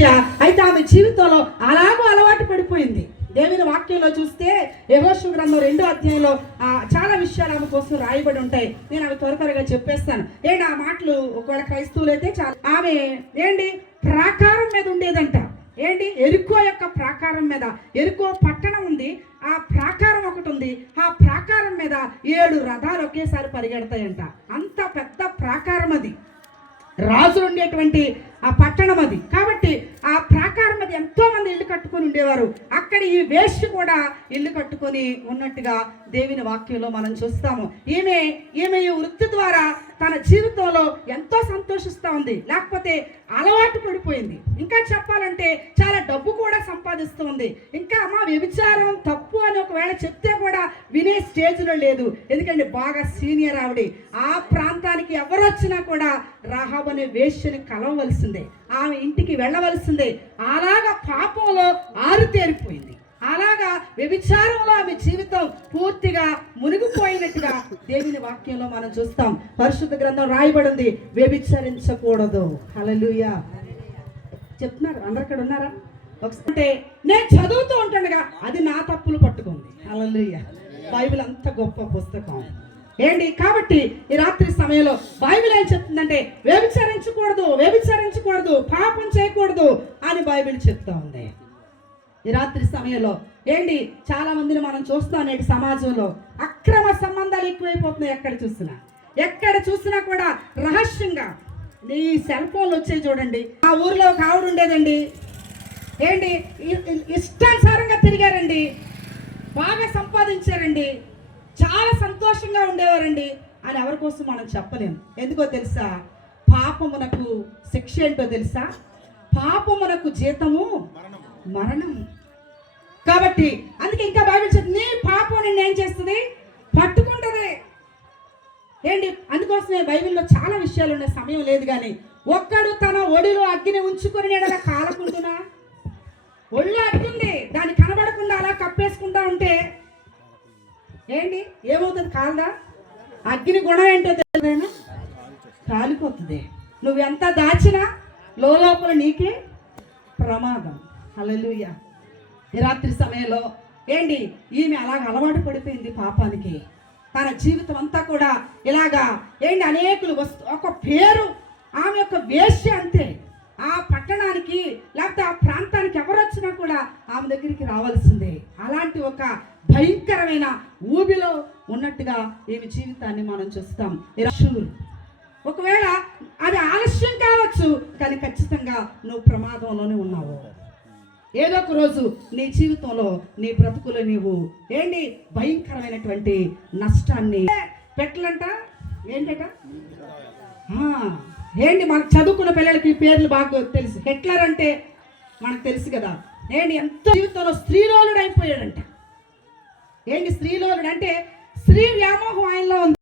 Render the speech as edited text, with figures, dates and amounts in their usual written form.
వేశ్య. అయితే ఆమె జీవితంలో అలాగూ అలవాటు పడిపోయింది. దేవుని వాక్యంలో చూస్తే యెహోషువ గ్రంథం 2వ అధ్యాయంలో చాలా విషయాలు ఆమె కోసం రాయబడి ఉంటాయి. నేను అవి త్వరగా చెప్పేస్తాను. ఏంటి ఆ మాటలు ఒకవేళ క్రైస్తవులు అయితే చాలా. ఆమె ఏంటి ప్రాకారం మీద ఉండేదంట. ఏంటి ఎరుకో యొక్క ప్రాకారం మీద, ఎరుకో పట్టణం ఉంది, ఆ ప్రాకారం ఒకటి ఉంది. ఆ ప్రాకారం మీద 7 రథాలు ఒకేసారి పరిగెడతాయంట. అంత పెద్ద ప్రాకారం అది, రాజులు ఉండేటువంటి ఆ పట్టణం అది. కాబట్టి ఆ ప్రాకారం మీద ఎంతో మంది ఇల్లు కట్టుకొని ఉండేవారు. అక్కడ ఈ వేశ్య కూడా ఇల్లు కట్టుకొని ఉన్నట్టుగా దేవుని వాక్యంలో మనం చూస్తాము. ఈమె ఈ వృత్తి ద్వారా తన జీవితంలో ఎంతో సంతోషిస్తూ ఉంది. లేకపోతే అలవాటు పడిపోయింది. ఇంకా చెప్పాలంటే చాలా డబ్బు కూడా సంపాదిస్తుంది. ఇంకా అమ్మ వ్యభిచారం తప్పు అని ఒకవేళ చెప్తే కూడా వినే స్టేజ్లో లేదు. ఎందుకంటే బాగా సీనియర్ ఆవిడ. ఆ ప్రాంతానికి ఎవరు వచ్చినా కూడా రాహాబు అనే వేశ్యని కలవవలసిందే, ఆమె ఇంటికి వెళ్ళవలసిందే. అలాగా పాపంలో ఆరుతేరిపోయింది. అలాగా వ్యభిచారంలో ఆమె జీవితం పూర్తిగా మునిగిపోయినట్టుగా దేవుని వాక్యంలో మనం చూస్తాం. పరిశుద్ధ గ్రంథం రాయబడింది, వ్యభిచరించకూడదు. హల్లెలూయా చెప్తున్నారు. అందరు ఇక్కడ ఉన్నారా? ఒకసారి నేను చదువుతూ ఉంటుండగా అది నా తప్పులు పట్టుకుంది. హల్లెలూయా. బైబిల్ అంత గొప్ప పుస్తకం ఏంటి. కాబట్టి ఈ రాత్రి సమయంలో బైబిల్ ఏం చెప్తుందంటే వ్యభిచరించకూడదు, పాపం చేయకూడదు అని బైబిల్ చెప్తా ఉంది. ఈ రాత్రి సమయంలో ఏంటి చాలా మందిని మనం చూస్తాం. నేటి సమాజంలో అక్రమ సంబంధాలు ఎక్కువైపోతున్నాయి. ఎక్కడ చూసినా కూడా రహస్యంగా నీ సెల్ ఫోన్లు వచ్చాయి చూడండి. ఆ ఊర్లో ఒక ఆవిడ ఉండేదండి. ఏంటి ఇష్టానుసారంగా తిరిగారండి, బాగా సంపాదించారండి, చాలా సంతోషంగా ఉండేవారండి అని ఎవరి కోసం మనం చెప్పలేము. ఎందుకో తెలుసా? పాపమునకు శిక్ష ఏంటో తెలుసా? పాపమునకు జీతము మరణం. కాబట్టి అందుకే ఇంకా బైబిల్ చెప్తుంది, నీ పాపం నిన్ను ఏం చేస్తుంది? పట్టుకుంటుంది. ఏంటి అందుకోసమే బైబిల్లో చాలా విషయాలు ఉన్నాయి, సమయం లేదు. కానీ ఒక్కడు తన ఒడిలో అగ్గిని ఉంచుకొని నేను అలా కాలకుంటున్నా, ఒళ్ళో అగ్గింది దాన్ని కనబడకుండా అలా కప్పేసుకుంటా ఉంటే ఏంటి ఏమవుతుంది? కాలదా? అగ్ని గుణం ఏంటో తెలియదేనా? కాలిపోతుంది. నువ్వు ఎంత దాచినా లోపల నీకే ప్రమాదం. హల్లెలూయా. ఈ రాత్రి సమయంలో ఏంటి ఈమె అలాగ అలవాటు పడిపోయింది పాపానికి. తన జీవితం అంతా కూడా ఇలాగా ఏంటి అనేకులు ఒక పేరు ఆమె యొక్క వేశ్య అంతే. ఆ పట్టణానికి లేకపోతే ఆ ప్రాంతానికి ఎవరు వచ్చినా కూడా ఆమె దగ్గరికి రావాల్సిందే. అలాంటి ఒక భయంకరమైన ఊబిలో ఉన్నట్టుగా ఈమె జీవితాన్ని మనం చూస్తాం. ఒకవేళ అది ఆలస్యం కావచ్చు, కానీ ఖచ్చితంగా నువ్వు ప్రమాదంలోనే ఉన్నావు. ఏదో ఒక రోజు నీ జీవితంలో నీ బ్రతుకులో నీవు ఏంటి భయంకరమైనటువంటి నష్టాన్ని పెట్టలంట. ఏంటట? ఏంటి మనకు చదువుకున్న పిల్లలకి పేర్లు బాగా తెలుసు. హిట్లర్ అంటే మనకు తెలుసు కదా. ఏంటి ఎంతో జీవితంలో స్త్రీలోలుడు అయిపోయాడంట. ఏంటి స్త్రీలోలుడు అంటే? స్త్రీ వ్యామోహం ఆయనలో ఉంది.